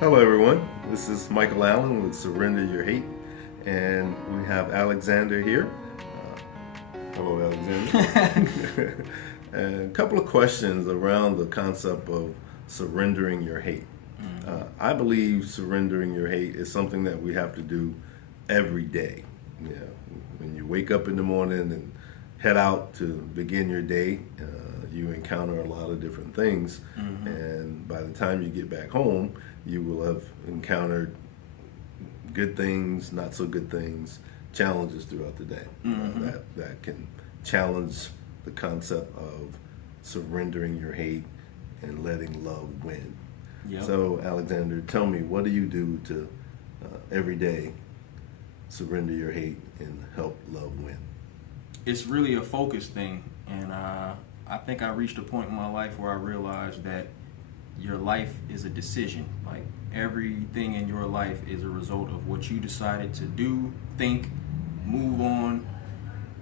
Hello, everyone. This is Michael Allen with Surrender Your Hate, and we have Alexander here. Hello, Alexander. And a couple of questions around the concept of surrendering your hate. I believe surrendering your hate is something that we have to do every day. You know, when you wake up in the morning and head out to begin your day, you encounter a lot of different things, and by the time you get back home, you will have encountered good things, not so good things, challenges throughout the day. That can challenge the concept of surrendering your hate and letting love win. Yep. So, Alexander, tell me, what do you do to every day surrender your hate and help love win? It's really a focus thing, and I think I reached a point in my life where I realized that your life is a decision. Like, everything in your life is a result of what you decided to do, think, move on.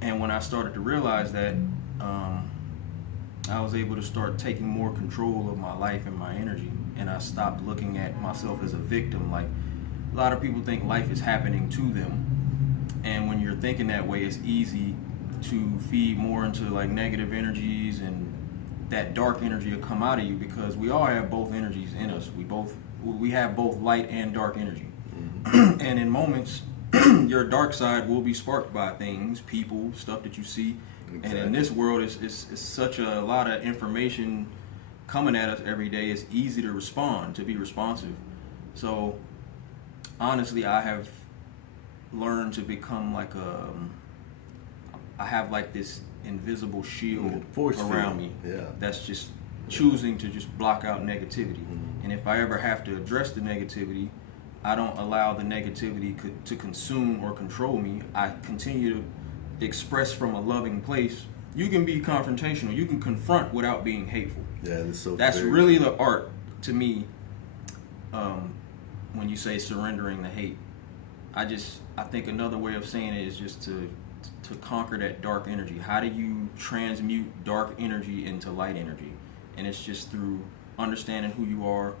And when I started to realize that, I was able to start taking more control of my life and my energy, and I stopped looking at myself as a victim. Like, a lot of people think life is happening to them, and when you're thinking that way, it's easy to feed more into like negative energies, and that dark energy will come out of you, because we all have both energies in us. We have both light and dark energy. And in moments, your dark side will be sparked by things, people, stuff that you see. Exactly. And in this world, it's such a lot of information coming at us every day. It's easy to respond, to be responsive. So honestly, I have learned to become like I have like this invisible shield Force around field. me. Yeah. That's just choosing to just block out negativity. And if I ever have to address the negativity, I don't allow the negativity to consume or control me. I continue to express from a loving place. You can be confrontational. You can confront without being hateful. Yeah, That's really the art to me. When you say surrendering the hate, I think another way of saying it is just to conquer that dark energy. How do you transmute dark energy into light energy? And it's just through understanding who you are.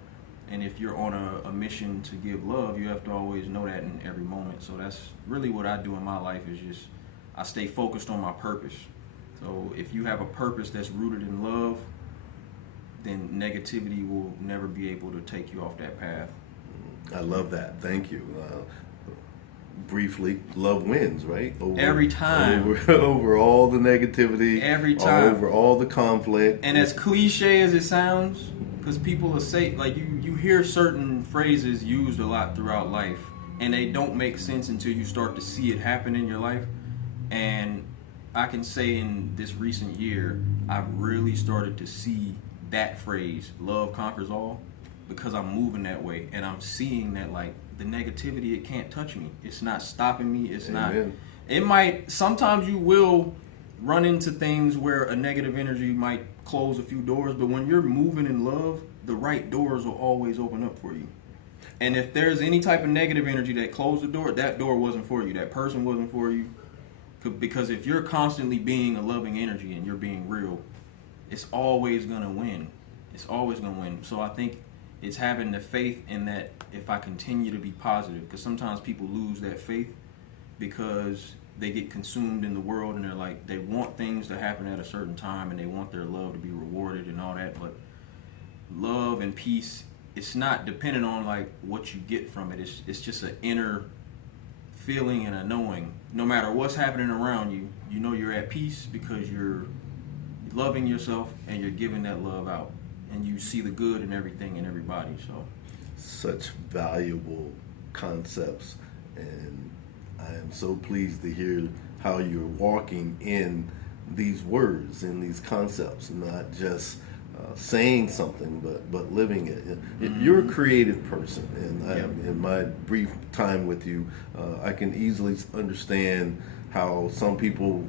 And if you're on a mission to give love, you have to always know that in every moment. So that's really what I do in my life, is just I stay focused on my purpose. So if you have a purpose that's rooted in love, then negativity will never be able to take you off that path. I love that. Thank you. Briefly, love wins, right? Every time. Over all the negativity. Every time. Over all the conflict. And as cliche as it sounds, because people will say, like, you hear certain phrases used a lot throughout life, and they don't make sense until you start to see it happen in your life. And I can say in this recent year, I've really started to see that phrase, love conquers all, because I'm moving that way, and I'm seeing that, like, the negativity, it can't touch me. It's not stopping me. It's Amen. not. It might, sometimes you will run into things where a negative energy might close a few doors, but when you're moving in love, the right doors will always open up for you. And if there's any type of negative energy that closed the door, that door wasn't for you. That person wasn't for you. Because if you're constantly being a loving energy and you're being real, it's always going to win. It's always going to win. So I think it's having the faith in that if I continue to be positive, because sometimes people lose that faith because they get consumed in the world, and they're like, they want things to happen at a certain time, and they want their love to be rewarded and all that. But love and peace, it's not dependent on like what you get from it. It's just an inner feeling and a knowing. No matter what's happening around you, you know you're at peace because you're loving yourself and you're giving that love out, and you see the good in everything and everybody. So Such valuable concepts, and I am so pleased to hear how you're walking in these words, in these concepts, not just saying something, but living it. You're a creative person, and in my brief time with you, I can easily understand how some people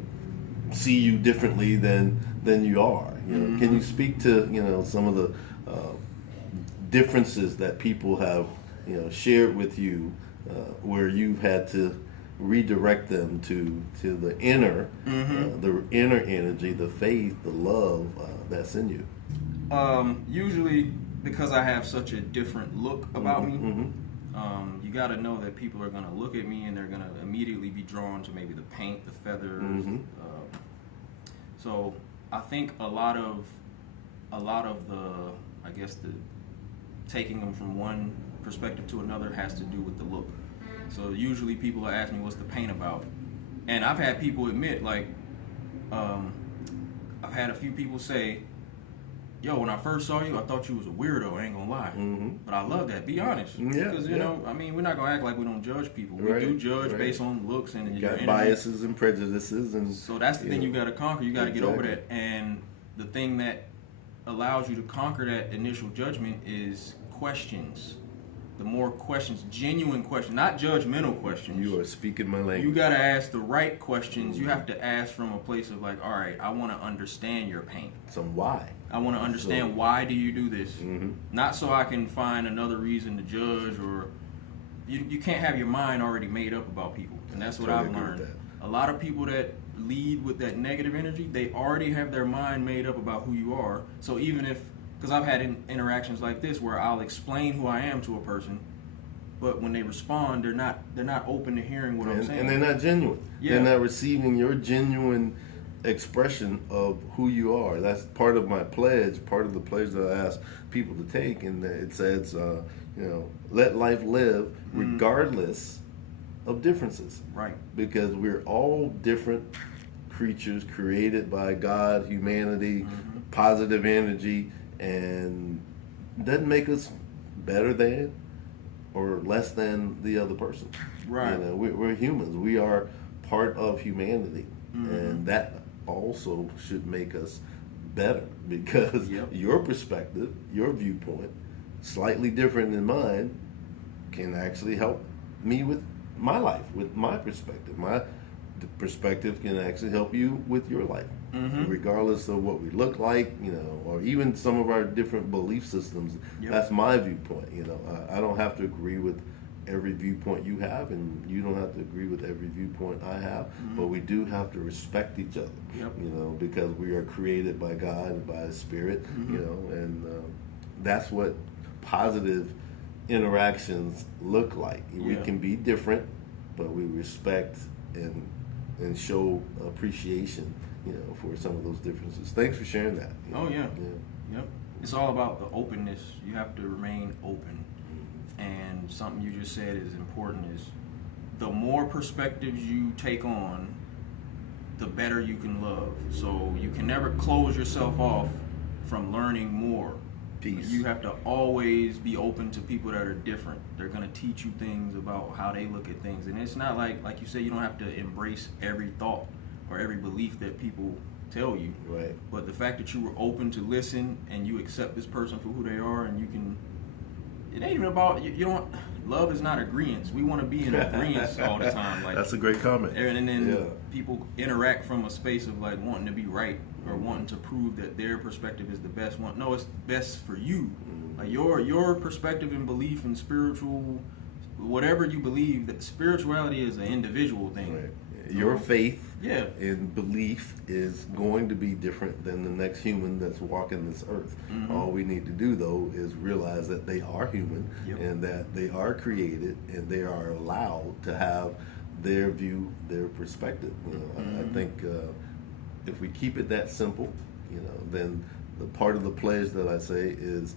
see you differently than you are. You know, can you speak to some of the differences that people have shared with you, where you've had to redirect them to the inner energy, the faith, the love that's in you? Usually because I have such a different look about me, you got to know that people are going to look at me and they're going to immediately be drawn to maybe the paint, the feathers. So I think a lot of the, I guess, the taking them from one perspective to another has to do with the look. So usually people are asking me, what's the paint about? And I've had people admit, like, I've had a few people say, yo, when I first saw you, I thought you was a weirdo, I ain't gonna lie. But I love that. Be honest. Because, you know, I mean, we're not gonna act like we don't judge people. We do judge based on looks and you your got energy. biases and prejudices. And so that's the thing you gotta conquer. You gotta get over that. And the thing that allows you to conquer that initial judgment is questions. The more questions, genuine questions, not judgmental questions. You are speaking my language. You got to ask the right questions. You have to ask from a place of like, all right, I want to understand your pain. Some why. I want to understand why do you do this? Not so I can find another reason to judge, or you can't have your mind already made up about people. And that's what I've learned. A lot of people that lead with that negative energy, they already have their mind made up about who you are. So even if, because I've had interactions like this where I'll explain who I am to a person, but when they respond, they're not open to hearing what I'm saying, and they're not genuine. They're not receiving your genuine expression of who you are. That's part of my pledge. Part of the pledge that I ask people to take, and it says, you know, let life live regardless of differences. Right. Because we're all different creatures created by God, humanity, positive energy. And doesn't make us better than or less than the other person. Right. You know, we're humans. We are part of humanity, and that also should make us better because your perspective, your viewpoint, slightly different than mine, can actually help me with my life, with my perspective. My perspective can actually help you with your life. Regardless of what we look like, you know, or even some of our different belief systems. That's my viewpoint. You know, I don't have to agree with every viewpoint you have, and you don't have to agree with every viewpoint I have, but we do have to respect each other. You know, because we are created by God and by His Spirit. You know, and that's what positive interactions look like. We can be different, but we respect and show appreciation, you know, for some of those differences. Thanks for sharing that. Oh yeah. Yep. It's all about the openness. You have to remain open. And something you just said is important is the more perspectives you take on, the better you can love. So you can never close yourself off from learning more. Peace. You have to always be open to people that are different. They're going to teach you things about how they look at things. And it's not like you said, you don't have to embrace every thought or every belief that people tell you. Right. But the fact that you were open to listen and you accept this person for who they are, and you can, it ain't even about, you don't, love is not agreeance. We want to be in agreement all the time. Like, that's a great comment. And then people interact from a space of like wanting to be right or wanting to prove that their perspective is the best one. No, it's best for you. Like your perspective and belief and spiritual, whatever you believe, that spirituality is an individual thing. Right. Your faith and belief is going to be different than the next human that's walking this earth. All we need to do, though, is realize that they are human and that they are created and they are allowed to have their view, their perspective. You know, I think if we keep it that simple, you know, then the part of the pledge that I say is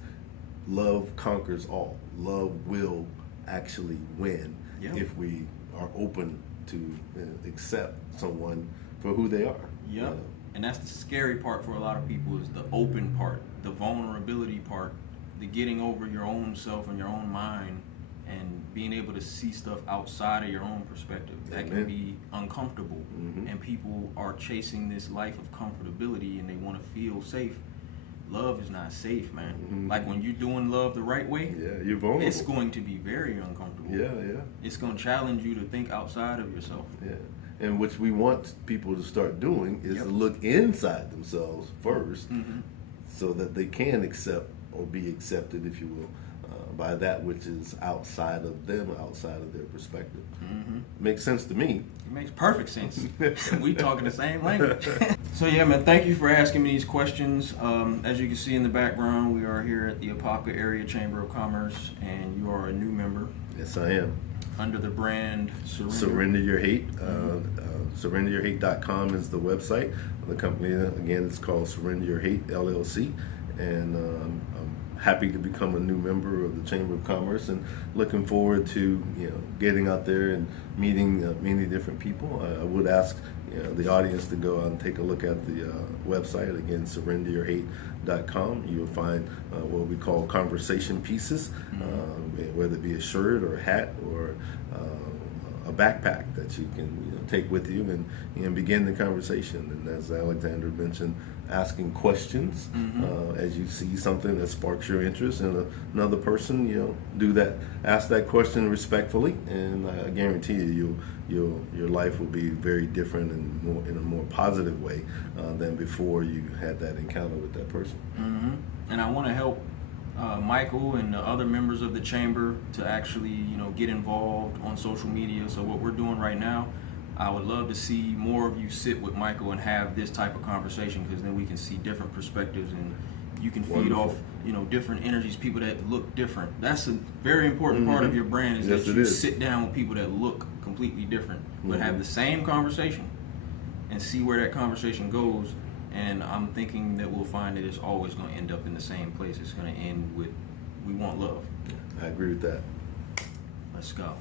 love conquers all. Love will actually win if we are open to accept someone for who they are. And that's the scary part for a lot of people, is the open part, the vulnerability part, the getting over your own self and your own mind and being able to see stuff outside of your own perspective. That can be uncomfortable. And people are chasing this life of comfortability and they want to feel safe. Love is not safe, man. Like when you're doing love the right way, you're vulnerable. It's going to be very uncomfortable. It's going to challenge you to think outside of yourself. And which we want people to start doing is to look inside themselves first, so that they can accept or be accepted, if you will, by that which is outside of them, outside of their perspective. Mm-hmm. Makes sense to me. It makes perfect sense. We talking the same language. So yeah, man, thank you for asking me these questions. As you can see in the background, we are here at the Apopka Area Chamber of Commerce, and you are a new member. Yes, I am. Under the brand Surrender Your Hate. SurrenderYourHate.com is the website. The company, again, is called Surrender Your Hate LLC. And I'm happy to become a new member of the Chamber of Commerce, and looking forward to getting out there and meeting many different people. I would ask the audience to go out and take a look at the website, again, SurrenderYourHate.com. You'll find what we call conversation pieces, whether it be a shirt or a hat or a backpack that you can take with you and begin the conversation. And as Alexander mentioned, asking questions as you see something that sparks your interest in another person. Do that. Ask that question respectfully, and I guarantee your life will be very different and in a more positive way than before you had that encounter with that person. Mm-hmm. And I want to help Michael and the other members of the chamber to actually get involved on social media. So what we're doing right now, I would love to see more of you sit with Michael and have this type of conversation, because then we can see different perspectives and you can feed off different energies, people that look different. That's a very important part of your brand, is that you sit down with people that look completely different but have the same conversation and see where that conversation goes. And I'm thinking that we'll find that it's always going to end up in the same place. It's going to end with, we want love. I agree with that. Let's go.